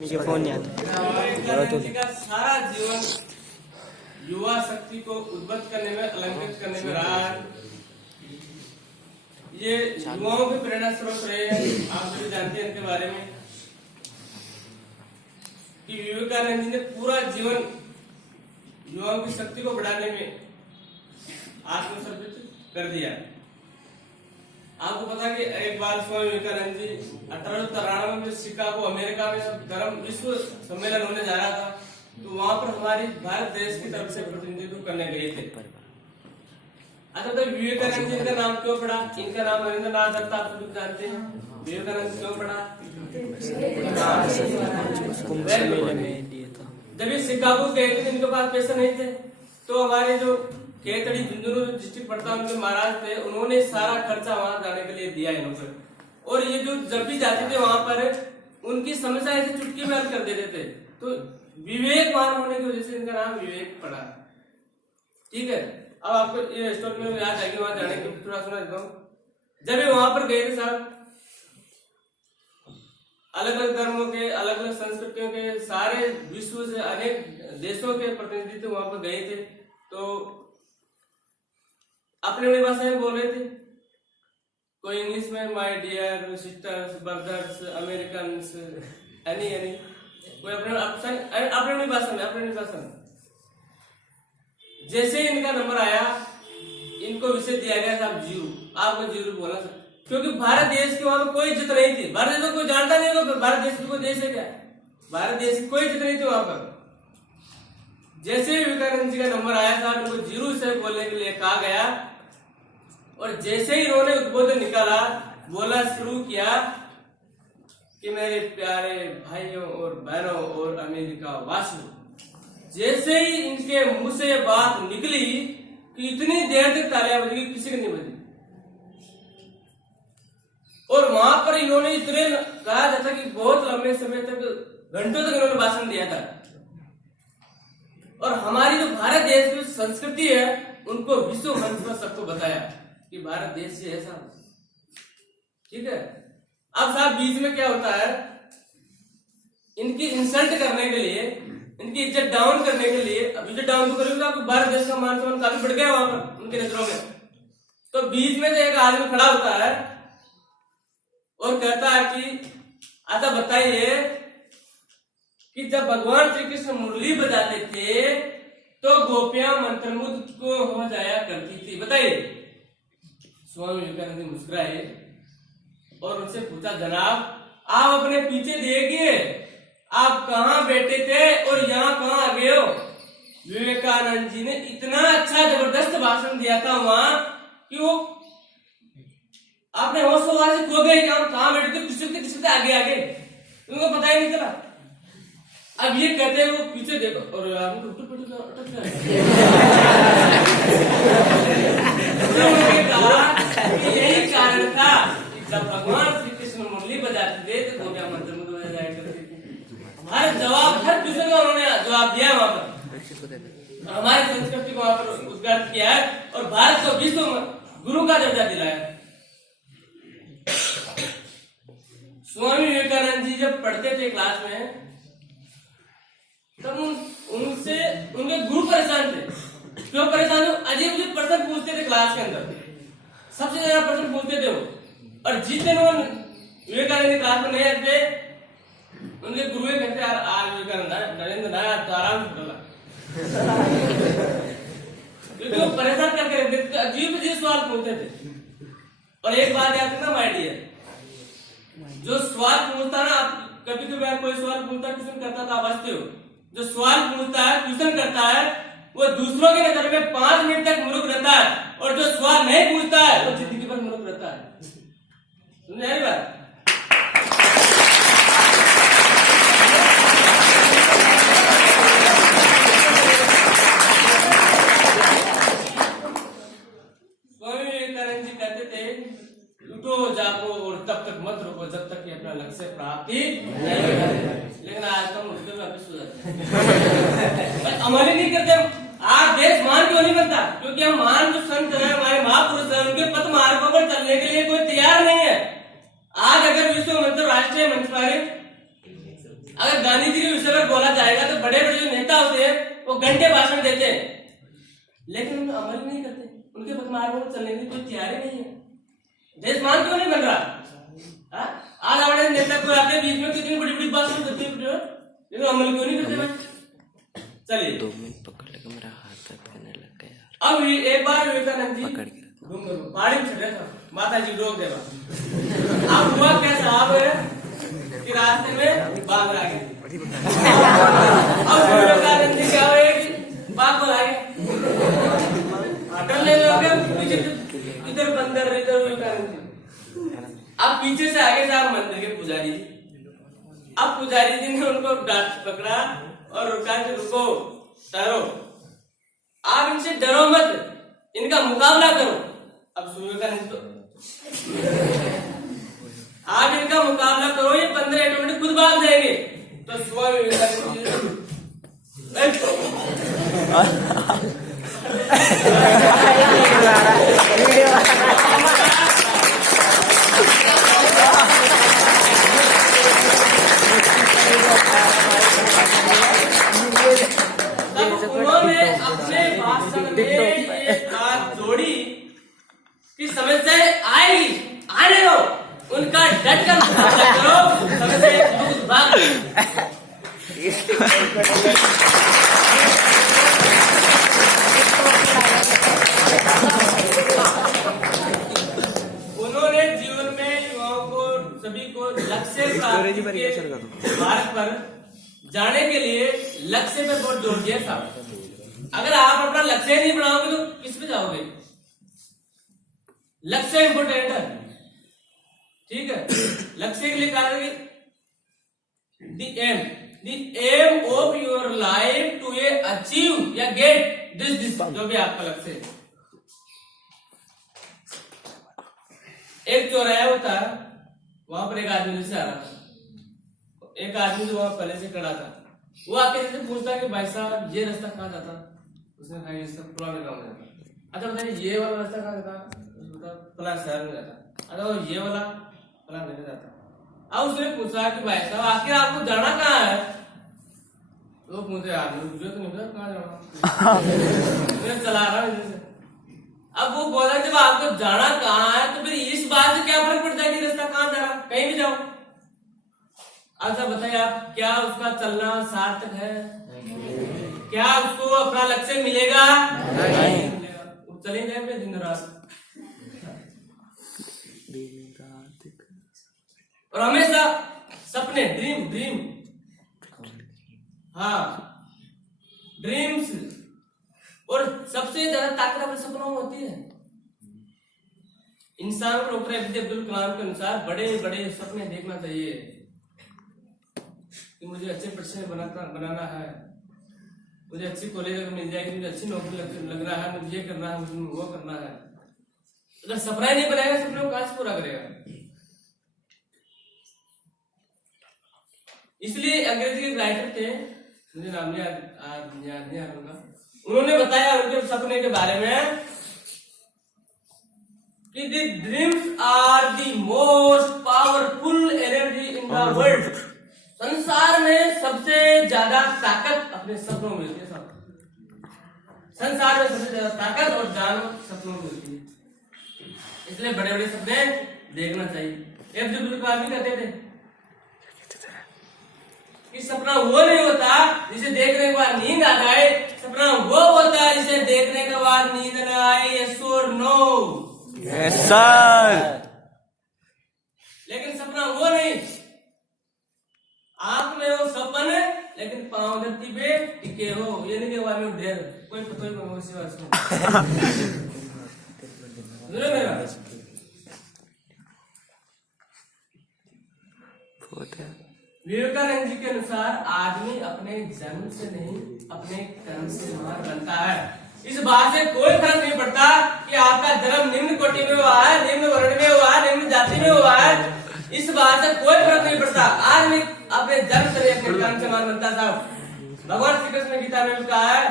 मुझे फोन नहीं आता। विवेकानंद का सारा जीवन युवा शक्ति को उद्बुद्ध करने में, अलंकृत करने में रहा है। ये युवाओं की प्रेरणा स्रोत रहे हैं। आप सभी जानते हैं इनके बारे में कि विवेकानंद जी ने पूरा जीवन युवाओं की शक्ति को बढ़ाने में आत्मसमर्पित कर दिया। आपको पता है कि एक बार स्वामी विवेकानंद जी 1893 में शिकागो अमेरिका में धर्म विश्व सम्मेलन होने जा रहा था, तो वहां पर हमारी भारत देश की तरफ से प्रतिनिधित्व करने गए थे। अच्छा, तो विवेकानंद जी का नाम क्यों पड़ा? इनका नाम रविंद्रनाथ दत्त, आप सभी जानते हैं। विवेकानंद क्यों पड़ा? जब ये शिकागो गए थे, इनके पास पैसा नहीं थे, तो हमारे जो केतड़ी झुंझुनू डिस्ट्रिक्ट पड़ता है, उनके महाराज थे, उन्होंने सारा खर्चा वहां जाने के लिए दिया इन्होंने। और ये जो जब भी जाते थे वहां पर उनकी समस्या ऐसे चुटकी में हल कर देते थे। तो विवेकवान होने की वजह से इनका नाम विवेक पड़ा। ठीक है, अब आपको ये स्टोरी में याद आएगी, वहां जाने की थोड़ा सुना देता हूँ। जब ये वहां पर गए थे साहब, अलग अलग धर्मों के, अलग अलग संस्कृतियों के, सारे विश्व से अनेक देशों के प्रतिनिधित्व वहां पर गए थे। तो अपने अपनी भाषा में बोल रहे थे। कोई इंग्लिश में my dear sisters, brothers, Americans, any कोई अपने अपनी भाषा में। जैसे ही इनका नंबर आया, इनको विषय दिया गया था जीव। आपको जीव बोलना था, क्योंकि भारत देश की वहां पर कोई इज्जत नहीं थी। भारत देश को कोई जानता नहीं होगा, भारत देश कोई देश है क्या? भारत देश की कोई इज्जत नहीं थी वहां पर। जैसे ही विवेकानंद जी का नंबर आया था, उनको जीरो से बोलने के लिए कहा गया, और जैसे ही इन्होंने उद्बोधन निकाला, बोला शुरू किया कि मेरे प्यारे भाइयों और बहनों और अमेरिका वासियों, जैसे ही इनके मुंह से बात निकली कि इतनी देर तक तालियां बजी, किसी को नहीं बजी। और वहां पर इन्होंने इतने कहा जाता कि बहुत लंबे समय तक, घंटों तक इन्होंने भाषण दिया था। और हमारी जो भारत देश की संस्कृति है, उनको विश्व मंच पर सबको बताया कि भारत देश से ऐसा। ठीक है, अब साहब बीच में क्या होता है, इनकी इंसल्ट करने के लिए, इनकी इज्जत डाउन करने के लिए, अब इज्जत डाउन तो करेंगे तो आपको भारत देश का मान सम्मान काफी बढ़ गया वहां पर उनकी नजरों में। तो बीच में से एक आदमी खड़ा होता है और कहता है कि अच्छा बताइए कि जब भगवान श्री कृष्ण मुरली बजाते थे तो गोपियां मंत्रमुग्ध को हो जाया करती थी, बताइए। स्वामी विवेकानंद जी मुस्कुराए और उनसे पूछा, जनाब आप अपने पीछे देखिए, आप कहां बैठे थे और यहाँ कहां आ गए हो? विवेकानंद जी ने इतना अच्छा जबरदस्त भाषण दिया था वहां कि वो आपने होश से खो गए कि आप कहां बैठे थे, किसके आगे आगे, उनको पता ही नहीं चला। अब ये कहते हैं वो पीछे देखो, और यही कारण था जब भगवान श्री कृष्ण मुरली बजाते थे तो गोपियां मंत्रमुग्ध हो जाया करती थी। हमारे जवाब, हर क्वेश्चन का उन्होंने जवाब दिया वहां पर, हमारी संस्कृति को वहां पर उद्घाटित किया है और भारत को विश्व गुरु का दर्जा दिलाया। स्वामी विवेकानंद जी जब पढ़ते थे क्लास में, तब उनसे उनके गुरु परेशान थे। क्यों परेशान थे? अजीब अजीब प्रश्न पूछते थे क्लास के अंदर, सबसे ज्यादा प्रश्न पूछते थे वो। और जिस दिन वो विवेकानंद क्लास में नहीं आते, उनके गुरु कहते आज विवेकानंद नरेंद्र नाथ तो आराम से बोला, क्योंकि वो परेशान करके रखते थे, अजीब अजीब सवाल पूछते थे। और एक बात याद रखना माय डियर, जो सवाल पूछता ना, कभी कभी कोई सवाल पूछता, क्वेश्चन करता था, आप हंसते हो। जो सवाल पूछता है, क्वेश्चन करता है, वो दूसरों की नजर में 5 मिनट तक मूर्ख रहता है, और जो सवाल नहीं पूछता है वो जिंदगी भर मूर्ख रहता है। समझ आई बात? स्वामी विवेकानंद जी कहते थे, उठो जागो और तब तक मत रुको जब तक कि अपना लक्ष्य प्राप्ति नहीं हो जाए। लेकिन आज तो मुश्किल में वापिस हो जाते हैं, अमल ही नहीं करते। आज देश महान क्यों नहीं बनता? क्योंकि हम महान जो संत हैं, हमारे महापुरुष हैं, उनके पथ मार्गों पर चलने के लिए कोई तैयार नहीं है। आज अगर विश्व मंच, राष्ट्रीय मंच पर अगर गांधी जी के विषय में बोला जाएगा तो बड़े बड़े जो नेता होते हैं वो घंटे भाषण देते हैं, लेकिन उन अमल नहीं करते, उनके मार्गों में चलने की कोई तैयारी नहीं है। देश मान क्यों नहीं बन रहा? आज हमारे नेता को आते बीच में कितनी बड़ी बड़ी बात करते हैं, लेकिन अमल क्यों नहीं करते भाई? चलिए 2 मिनट पकड़ लेगा, मेरा हाथ दर्द करने लग गया। अब एक बार विवेकानंद जी पहाड़ी में चढ़े था, माता जी रोक देवा। अब हुआ क्या साहब है कि रास्ते में बाघ आ गए। अब विवेकानंद जी क्या हुए कि बाघ को आ गए, ले लोगे पीछे, इधर बंदर इधर विवेकानंद जी। अब पीछे से आगे साहब मंदिर के पुजारी जी। अब पुजारी जी ने उनको डांट पकड़ा और रुका कि रुको, ठहरो, आप इनसे डरो मत, इनका मुकाबला करो। अब विवेकानंद तो आप इनका मुकाबला करो, ये 15 मिनट खुद भाग जाएंगे। तो स्वामी विवेकानंद उन्होंने अपने भाषण में ये बात जोड़ी कि समस्याएं आएगी, आने दो, उनका डट कर मुकाबला करो, समस्याएं भाग। उन्होंने जीवन में युवाओं को, सभी को लक्ष्य प्राप्ति के मार्ग पर जाने के लिए लक्ष्य पे बहुत जोर दिया साहब। अगर आप अपना लक्ष्य नहीं बनाओगे तो किस पे जाओगे? लक्ष्य इंपोर्टेंट है, ठीक है। लक्ष्य के लिए कहा है the aim of your life to achieve या get this जो भी आपका लक्ष्य है। एक चौराहा होता है, वहां पर एक आदमी से आ रहा था, एक आदमी जो वहां पहले से खड़ा था, वो आके जैसे पूछता कि भाई साहब ये रास्ता कहाँ जाता? उसने कहा ये सब पुराने गाँव में जाता। अच्छा बताइए ये वाला रास्ता कहाँ जाता? फला शहर में जाता। अच्छा ये वाला फला नहीं जाता। अब उसने पूछा कि भाई साहब आखिर आपको जाना कहाँ है? तो मुझे मुझे तो नहीं पता कहाँ जाना, मैं चला रहा हूँ इधर से। अब वो बोला जब आपको जाना कहाँ है तो फिर इस बात से क्या फर्क पड़ता है कि रास्ता कहाँ जा रहा, कहीं भी जाओ। अच्छा बताइए आप, क्या उसका चलना सार्थक है? क्या उसको अपना लक्ष्य मिलेगा? नहीं मिलेगा। चलेंगे दिन रात और हमेशा सपने, ड्रीम, हाँ ड्रीम्स, और सबसे ज्यादा ताकत अपने सपनों में होती है। इंसान को डॉक्टर एपीजे अब्दुल कलाम के अनुसार बड़े बड़े सपने देखना चाहिए कि मुझे अच्छे प्रोफेशन बनाना है, मुझे अच्छी कॉलेज अगर मिल जाएगी, मुझे अच्छी नौकरी लग रहा है, मुझे ये करना है, मुझे वो करना है। अगर सपना ही नहीं बनाएगा, सपने को कहां से पूरा करेगा? इसलिए अंग्रेजी के राइटर थे, मुझे नाम याद नहीं आ रहा, उन्होंने बताया उनके सपने के बारे में कि the dreams are the most powerful energy in the world. संसार में सबसे ज्यादा ताकत अपने सपनों में मिलती है। संसार में सबसे ज्यादा ताकत और जान सपनों में मिलती है। इसलिए बड़े बड़े सपने देखना चाहिए। अब्दुल कलाम कहते थे कि सपना वो नहीं होता जिसे देखने के बाद नींद आ जाए, सपना वो होता है जिसे देखने के बाद नींद न आए। यस और नो? Yes sir. लेकिन सपना वो नहीं, आंख में हो सपन लेकिन पांव धरती पे टिके हो, ये नहीं कि में ढेर कोई पता ही मेरा। विवेकानंद जी के अनुसार आदमी अपने जन्म से नहीं अपने कर्म से महान बनता है। इस बात से कोई फर्क नहीं पड़ता कि आपका जन्म निम्न कोटि में हुआ है, निम्न वर्ण में हुआ है, निम्न जाति में हुआ है। इस बात से कोई फर्क नहीं पड़ता। आदमी अपने जन्म से अपने कर्म से महान बनता है। भगवान श्री कृष्ण गीता में कहा है